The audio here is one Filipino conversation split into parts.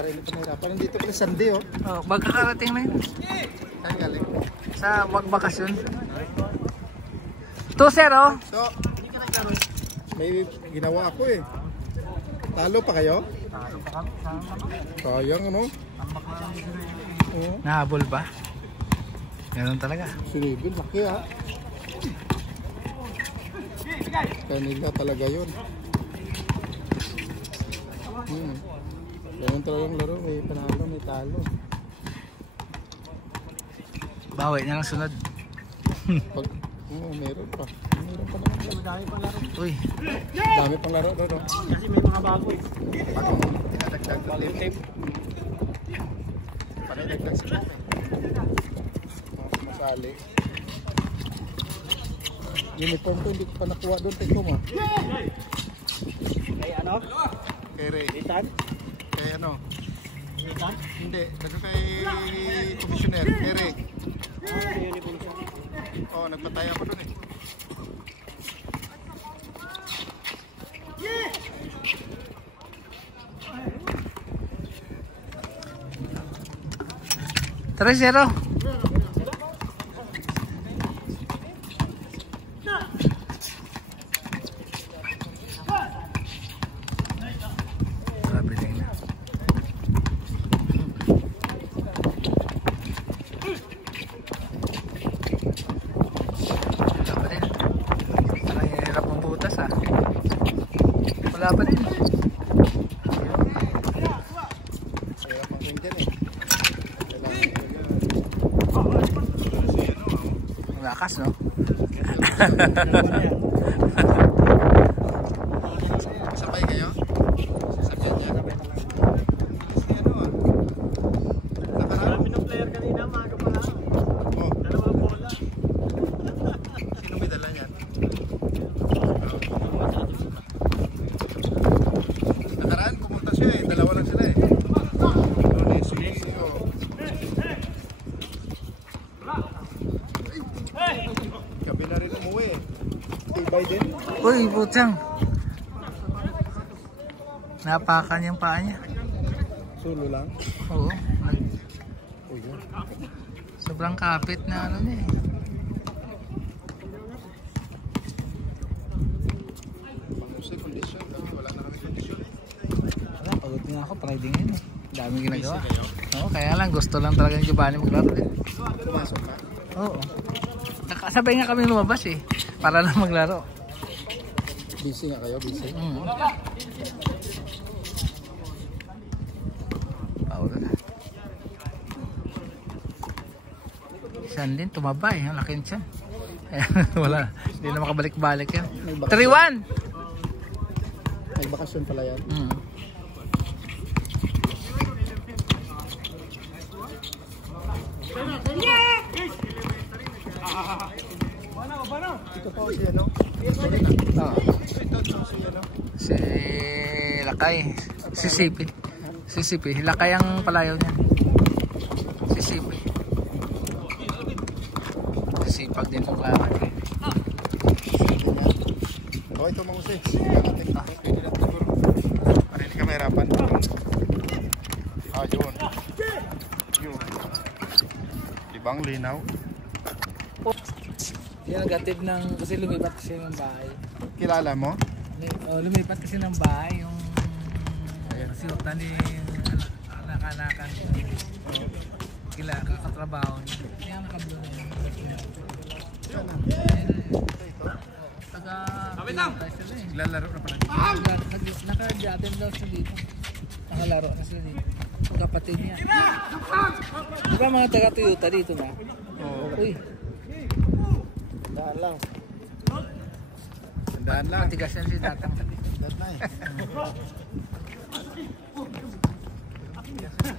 para hindi pa nahirapan. Nandito pala Sunday oh. Oh, magkakarating na yun. Saan galing? Sa magbakasyon. 2-0. So, may ginawa ako eh. Talo pa kayo? Talo pa kami. Sayang ano? Oh. Nahabol ba? Ganun talaga. Sinigil, laki ha. Kanila talaga yun. Ganun talaga yung laro. May panalo, may talo. Bawi na lang sunod. Pag, meron pa. Meron pa naman. Madami pang laro. Uy. Dami pang laro doon. No? Kasi may mga bago eh. Pag tinadagdag na tape. Panadagdag sa tape. Masali. Uniform ko hindi ko pa nakuha doon. Teko mo. Kay ano? Kay Ray. Itan? Kay ano? Itan? Hindi. Daga kay Commissioner. Kay Ray. Kay uniform siya. Oo, nagpatay ako doon eh. Tara, 0. Grabe na yun. Wala pa din. Parang hirap ang butas ah. Wala pa din. Hirap ang rin dyan eh. Lakas, no? Sabay kayo? Sasakyan niya? Si ano ah? Marami ng player kanina, maaga pa lang. Oh, Dalawang bola. sino may dala niyan? Nakaraan, pumunta siya eh. Dalawa lang sila eh. Lunes, Lucio. Gabi na rin umuwi eh. Tibay din. Uy, putang. Napakan yung paa niya. Sulo lang. Oo. Uy, yun. Sobrang kapit na ano niya eh. Pangusay kondisyon. Wala na kami kondisyon eh. Wala, pagod nga ako. Parading yun eh. Dami ginagawa. Busy kayo? Oo, kaya lang gusto lang talaga yung Giovanni maglaro eh. Pumasok ka? Oo. Nakasabay nga kami lumabas eh. Para lang maglaro. Busy nga kayo, busy. Paulo na. Siyan din, tumabay. Ang laking siyan. Wala. Hindi na makabalik-balik yan. 3-1! May bakasyon pala yan. Ito po si ano? Si Lakay. Si Sipi. Si Sipi. Lakay ang palayaw niya. Si Sipi. Sipag din itong laban. Oh, ito mga usay. Pwede na siguro. Para hindi ka mahirapan. Ah, yun. Yun. Ibang linaw. Yan nagatid ng, kasi lumipat kasi ng bahay. Kilala mo? Lumipat kasi ng bahay yung siutan ni anak-anakan. Kila kakatrabaho niya. Kaya nakablo na yun. Lalaro na pala. Naka-attend daw siya dito. Nakalaro na sila dito. Kapatid niya. Diba mga taga-Toyota dito na? Oo. Uy. Daan lang. Daan lang. Matigas yan si Tatang. Daan na eh.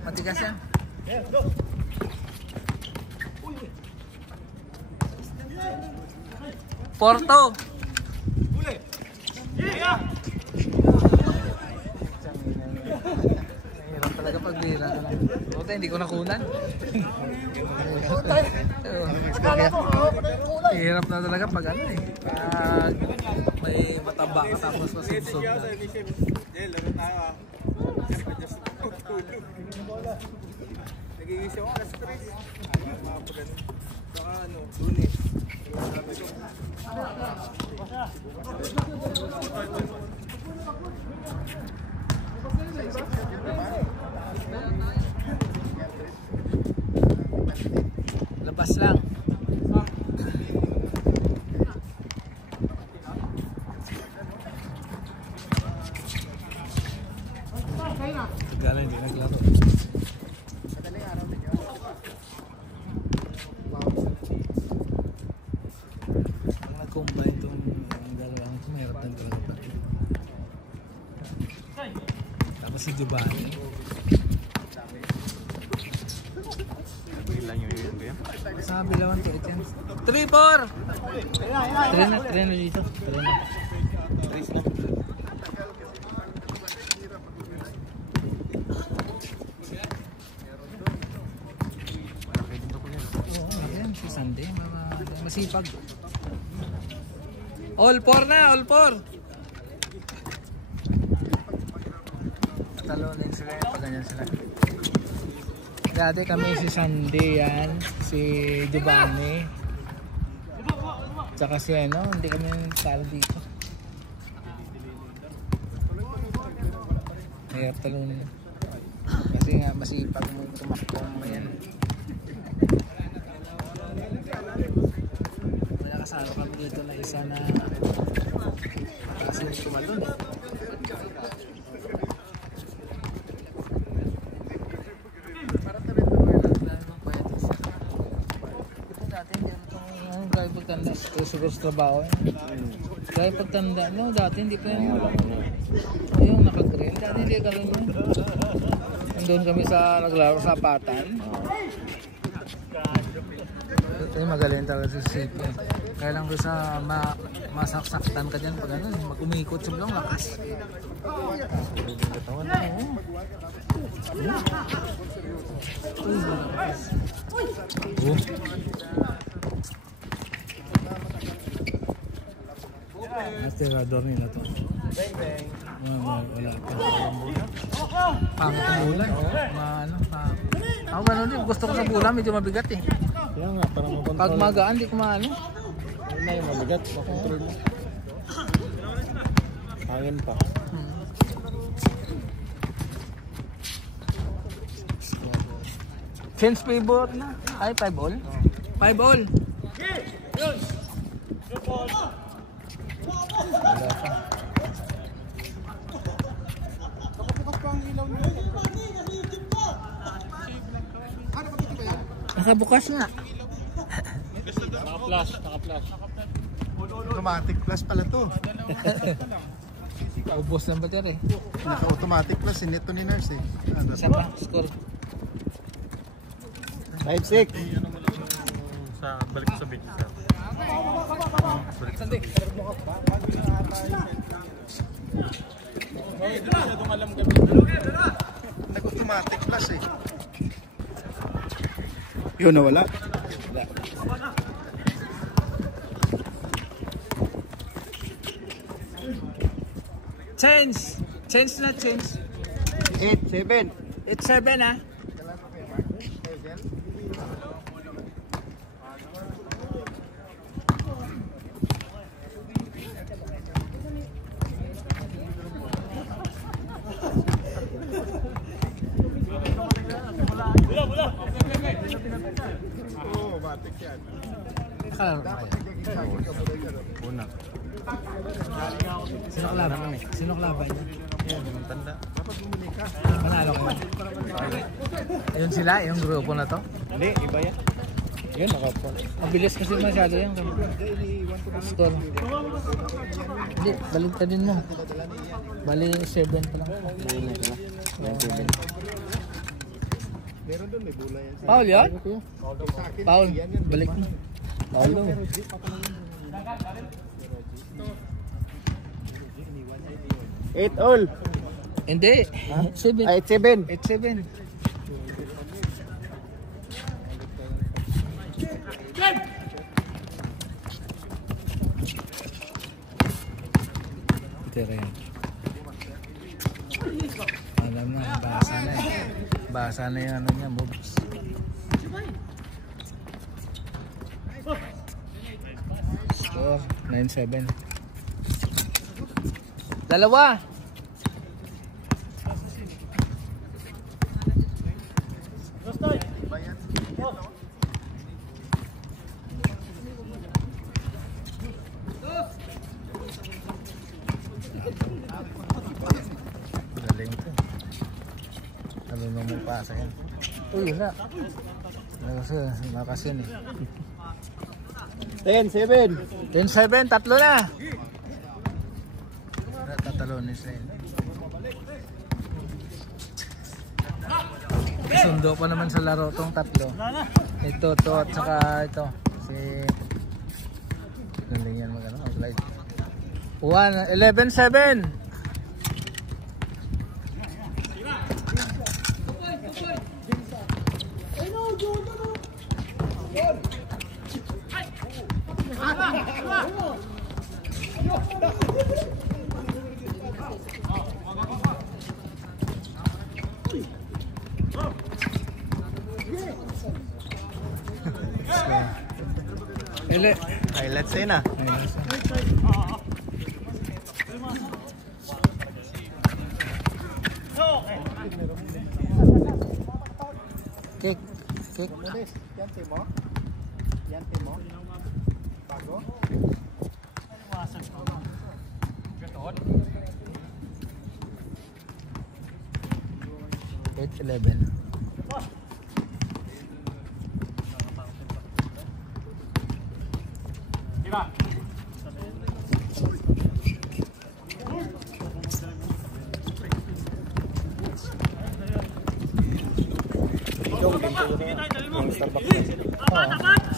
Matigas yan. Porto. Hirap talaga pagbira. Buta hindi ko nakunan. Hirap na talaga pag ano eh. Pag may mataba ka tapos masubsob na. Gigising ako alas 3. Saka ano, Lunes. Labas lang. Tagalan, hindi naglaro. Ang nag-combine itong dalawang kumirap ng talaga. Tapos si Giovanni. Ilan yung yun kaya? Sa bilawan to, 3-4! Tren na dito. Tren na. Tris na. Oo, yan. Si Sunday. Masipag. All 4 na, all 4! Talonin sila yun, pag ganyan sila. Dati kami si Sunday yan, si Giovanni. Tsaka si ano, hindi kami talo dito. Hirap talunin. Kasi nga masipag mo tumakbo mo yan. Wala kasama kami dito na isa na kasi tumalun. Pagtanda, siguro sa trabaho kaya pagtanda no, dati hindi pa yung ayun, nakagrill dati hindi gano'n yun. Nandun kami sa naglaro sa Patan. Ito yung magaling talaga sa CP. Kaya lang doon sa masaksaktan ka dyan pag ano, mag-umikot sa blong lakas. Astirador nila to. Wala pa. Pangit ang bulan. Ako gano'n din. Gusto ko sa bulan, medyo mabigat eh. Kaya nga, parang makontrol. Pag magaan, di ko maano. Ano yung mabigat, makontrol mo. Hangin pa. Change pivot na. Ay, 5 all? 5 all. Nakabukas nga. Naka-flash. Automatic plus pala to. Ubos ng battery. Naka-automatic plus. Ito ni nurse eh. Isa pa, score. 5-6. Sa balik sa beach sa. Naka-automatic plus eh. Yun na wala. Change na change. 8-7. 8-7 ah. Oo, batik yan. Nakalaro na kaya? Una. Sino kalaban? Sino kalaban niya? Yan, yung tanda. Panalo kayo? Ayun sila, yung grupo na to. Hindi, iba yan. Yun, naka-flash. Mabilis kasi masyado yan. Score. Hindi, baligtadin mo. Bali 7 pa lang. Meron doon, may bola yan. Paul yan? Sa akin, Paul, yan yan. balik mo. Paul daw. Eight all. Hindi. 7. 8-7. 8-7. Tira yan. Alam na, basa na eh. Basa na yung ano niya, moves. Score 9-7. Dalawa. Galing to. Nalunong mo pa sa yan. Uy, wala. Lakas yun eh. 10-7. 10-7, tatlo na. Tatalo ni Israel. Sundo pa naman sa laro tong tatlo. Ito, to, at saka ito. Si... Galing yan mag-ano, mag-live. 11-7. Highlights na. Kick. Yan timo. Yan timo. Bago. 8-11.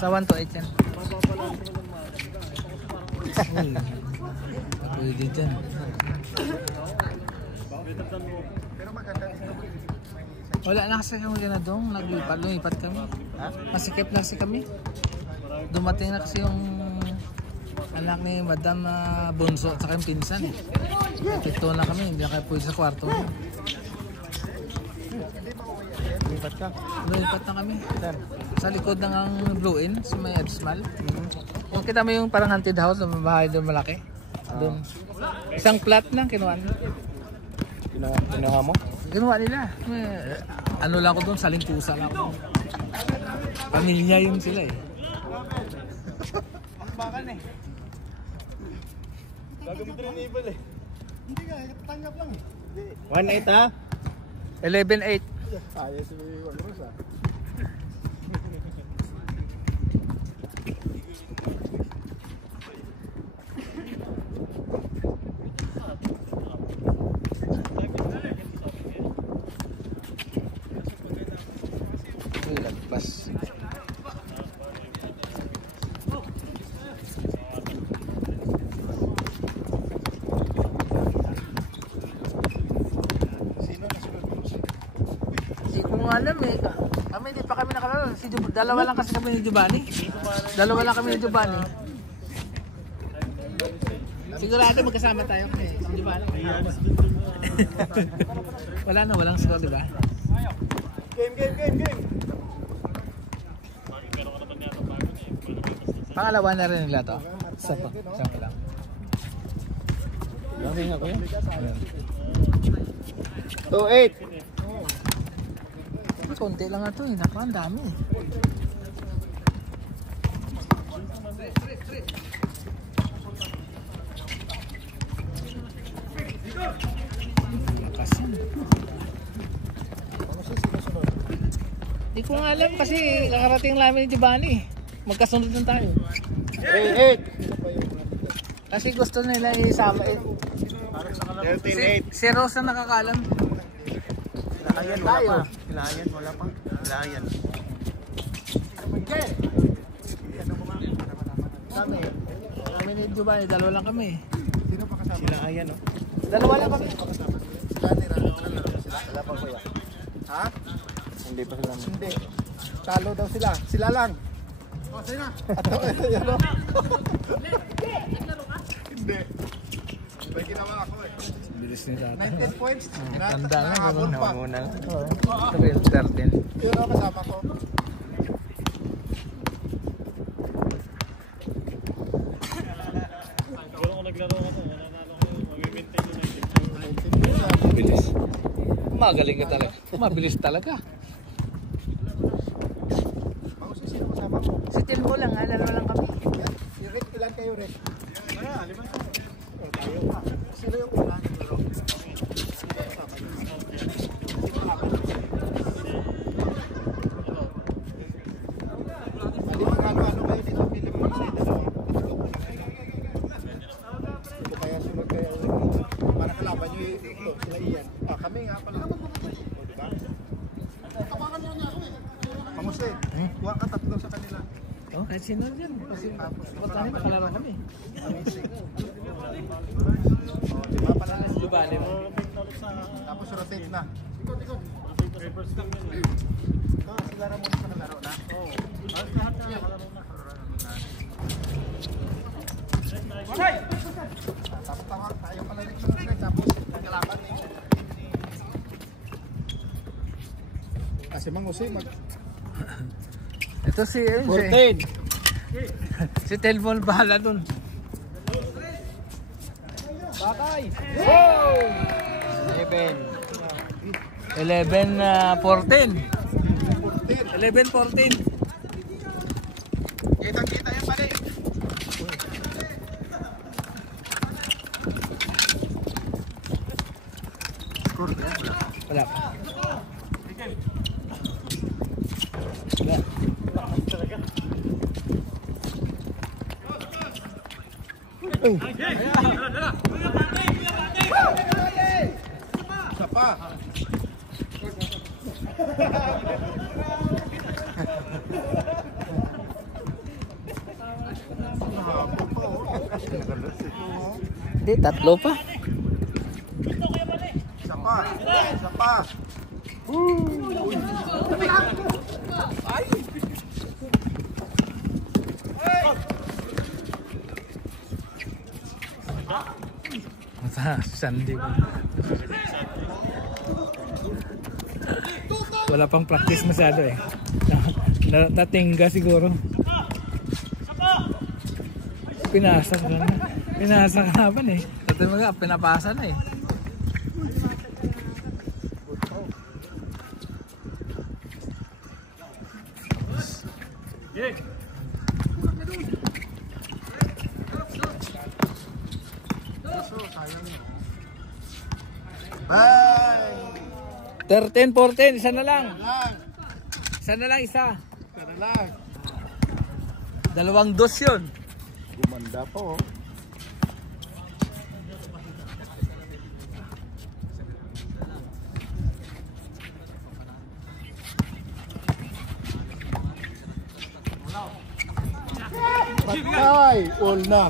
Sa 1 to 8 yan. Pwede dyan. Wala na kasi kami ganadong. Lumipat kami. Masikip na kasi kami. Dumating na kasi yung anak ni Madam na bunso at saka yung pinsan. Ito na kami. Hindi na kayo pwede sa kwarto. Lipat ka. Lumipat na kami. Sa likod ng ang Blue Inn, sa may Edsmal. Kung kita mo yung parang haunted house na bahay doon malaki. Doon. Isang flat lang kinuha nila. Kinuha mo? Kinuha nila. Ano lang ako doon, salingkusa lang ako. Pamilya yung sila eh. Bakbakan eh. Gagawin trainable eh. Hindi ka, tanggap lang eh. 1-8 ha? 11-8. Ayos si Walrus ah. Lagpas. Alam eh, kami hindi pa kami nakalala. Dalawa lang kasi kami ni Giovanni. Dalawa lang kami ni Giovanni. Sigurado magkasama tayo kasi si Giovanni. Wala na, walang score, di ba? Game. Pangalawa na rin nila to. Isa pa lang. Laming ako yan. 2-8. Konti lang ito eh. Naku, ang dami eh. Lakas yun. Hindi ko nga alam kasi kakarating namin ni Giovanni. Magkasunod lang tayo. 3-8. Kasi gusto nila isama eh. 13-8. Si Rosa nakakalam. Ayan, wala pa. Ilayan, wala pa. Ilayan. Kami ni Giovanni, dalawa lang kami. Sino pa kasama? Sila ayan, no? Dalawa lang kami. Sila nila. Wala pa kuya. Ha? Hindi pa sila. Hindi. Talo daw sila. Sila lang. Oh, sino na? Ato, yan o. Hindi. May ginawa ako eh. Bilis ni Tata. 19 points. Tanda na. Nahabol pa. Muna. Oo. 13. Yun ang kasama ko. Kung naglaro ka to, nanalo ko, mag-maintain yun. Bilis. Magaling ka talaga. Mabilis talaga. Mangusay, sino kasama ko? Sa Tilbo lang, dalawa lang kami. Si Rick, ilan kayo, Rick? Lima. Tayo. Sino yung una naglaro? Bali, ano kayo dito, Philip Mangusay, dalawa. Kaya sunod kayo para kalaban nyo ito, sila Ian. Kami nga pala. O, diba? Mangusay, kuha ka tatlo sa kanila. Oh, kahit sino dyan. Kasi kami, makalaro kami. Diba pala na siya? Lubani mo. Tapos rotate na. Papers lang yun. Ito, sila Ramon pa nalaro na. Oo. Lahat na nakalaro na. Tapos tayo pala rin siya. Tapos kalaban na yun. Kasi Mangusay Ito si, ayun, si Telbol bahala dun. Bakay! 11-14. 11-14. Kita yan pala eh. Score ba yan? Wala pa. Wala. Isa pa. Hindi, tatlo pa. Isa pa. Isa pa. Sandy. Wala pang practice masyado eh. Natingga siguro. Pinasa ka na. Pinasa ka naman eh. Dati mga pinapasa na eh. Bye! 13-14, isa na lang. Isa na lang, isa. Tara lang. 2-2 yun. Gumanda po. Patay! All na.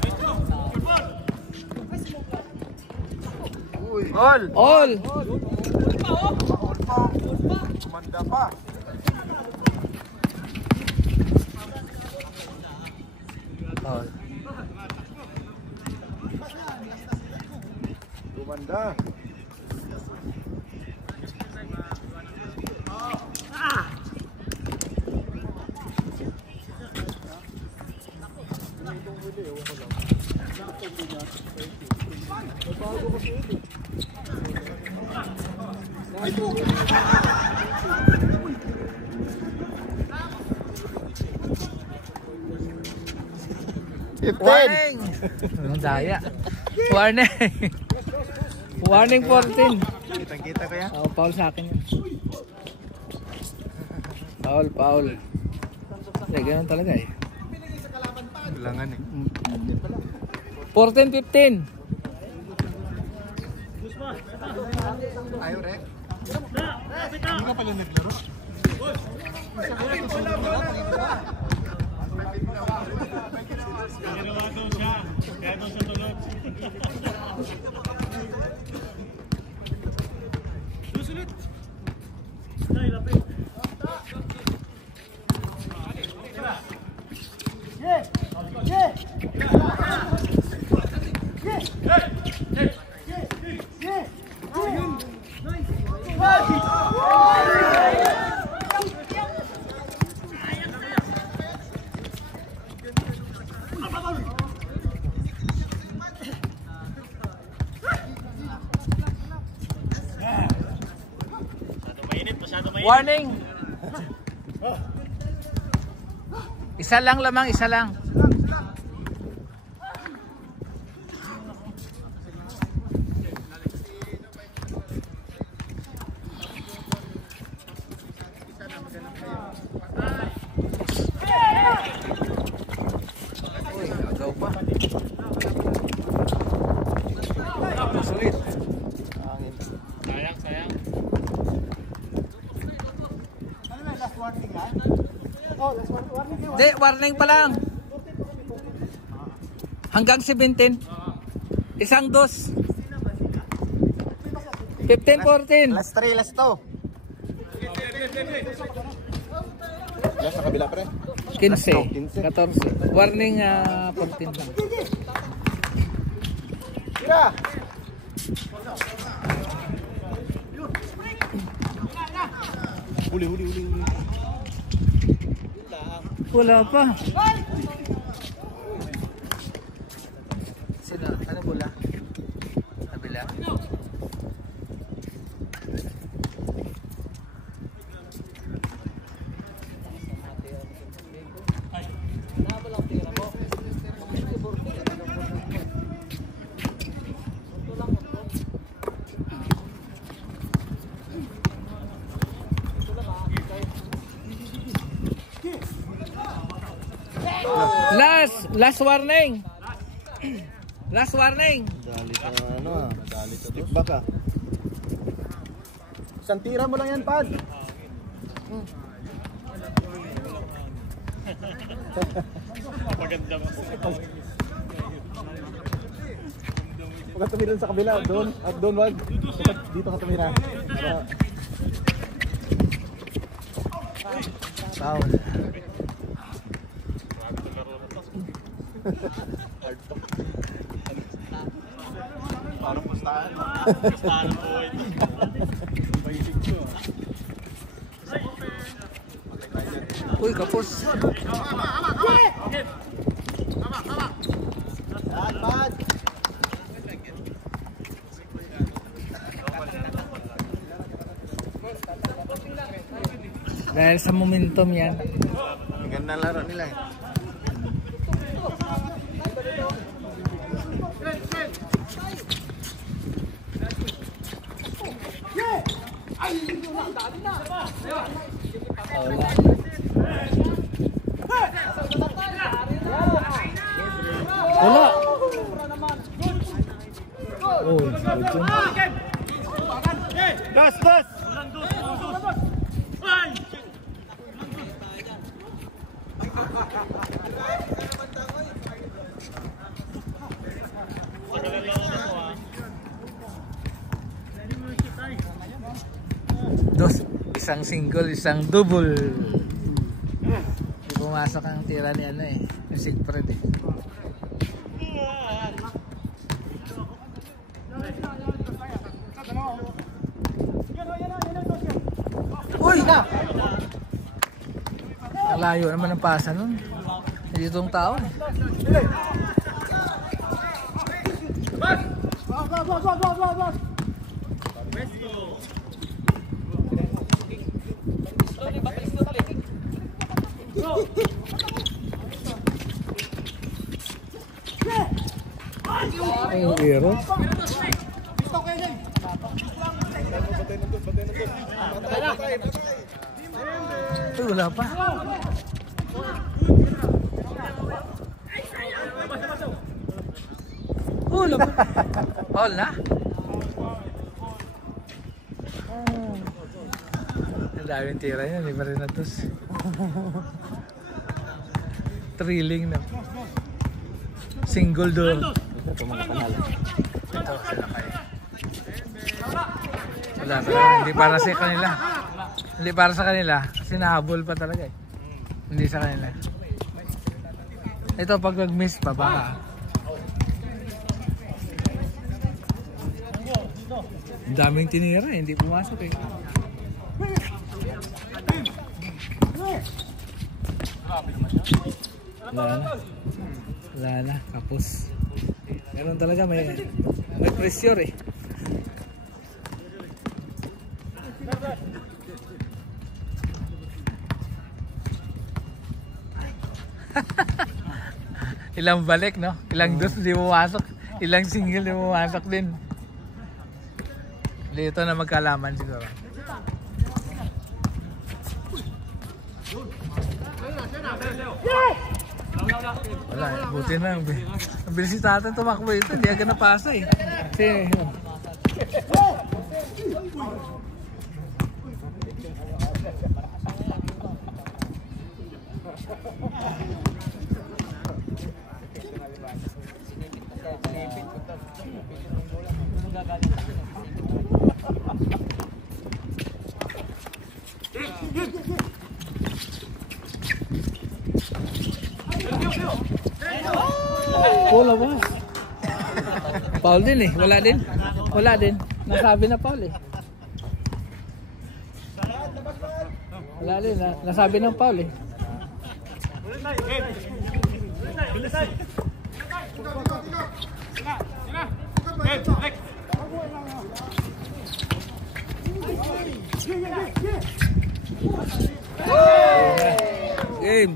Uy. All! All pa. Gumanda pa. All. Gumanda. Warning! Anong daya? Warning! Warning 14. Kita-kita ko yan. Oh, foul sa akin yun. Foul. Eh, ganun talaga eh. Bilangan eh. 14-15. Ayaw, Rek. Hindi ka pala naglaro? Ginawa daw siya. Kaya daw siya tulog. Susulit! Nay, lapit. Warning. Isa lang lamang, isa lang. Uy, agaw pa. Sulit. Sayang, sayang. Hindi, warning pa lang. Hanggang 17. Isang dos. 15-14. Last 3, last 2. Yan sa kabila pre. 15. 14. Warning 14 lang. Tira! Huli. Wala pa. Sino? Ano bola? Nabila? Last warning. Last warning. Dali sa ano dali sa stick back ah. Isang tira mo lang yan, Pad. Maganda mo. Huwag ka tumira sa kabila, doon. At doon, wag. Dito ka tumira. Foul. Parang pustahan. Pustahan po ito. Uy, kapos. Pad. Dahil sa momentum yan. Magandang laro nila eh. Wala. Oh, good. Das! Dos. Isang single, isang double. Di pumasok ang tira ni ano eh. Yung Sigfred eh. Uy! Nalayo naman ang pasa nun. Hindi itong tao eh. Ay, hero. Uy, wala pa. Wala pa. Paul na? Ang daming tira yan, di ba rin natos? Thrilling na. Single door. Ito mga panalo. Ito, sila kayo. Wala pa. Hindi para sa kanila. Hindi para sa kanila. Kasi nahabol pa talaga eh. Hindi sa kanila. Ito pag nag-miss pa baka. Ang daming tinira eh. Hindi pumasok eh. Wala na. Wala na. Kapos. Ganun talaga may pressure eh. Ilang balik, no? Ilang dos di pumasok. Ilang single di pumasok din. Dito na magkalaman siguro. Wala, buti na. Ang bilis si Tatan tumakbo ito. Hindi agad napasa eh. Kasi, wala ba? Foul din eh. Wala din. Wala din. Nasabi na foul eh. Wala din. Nasabi ng foul eh. Game.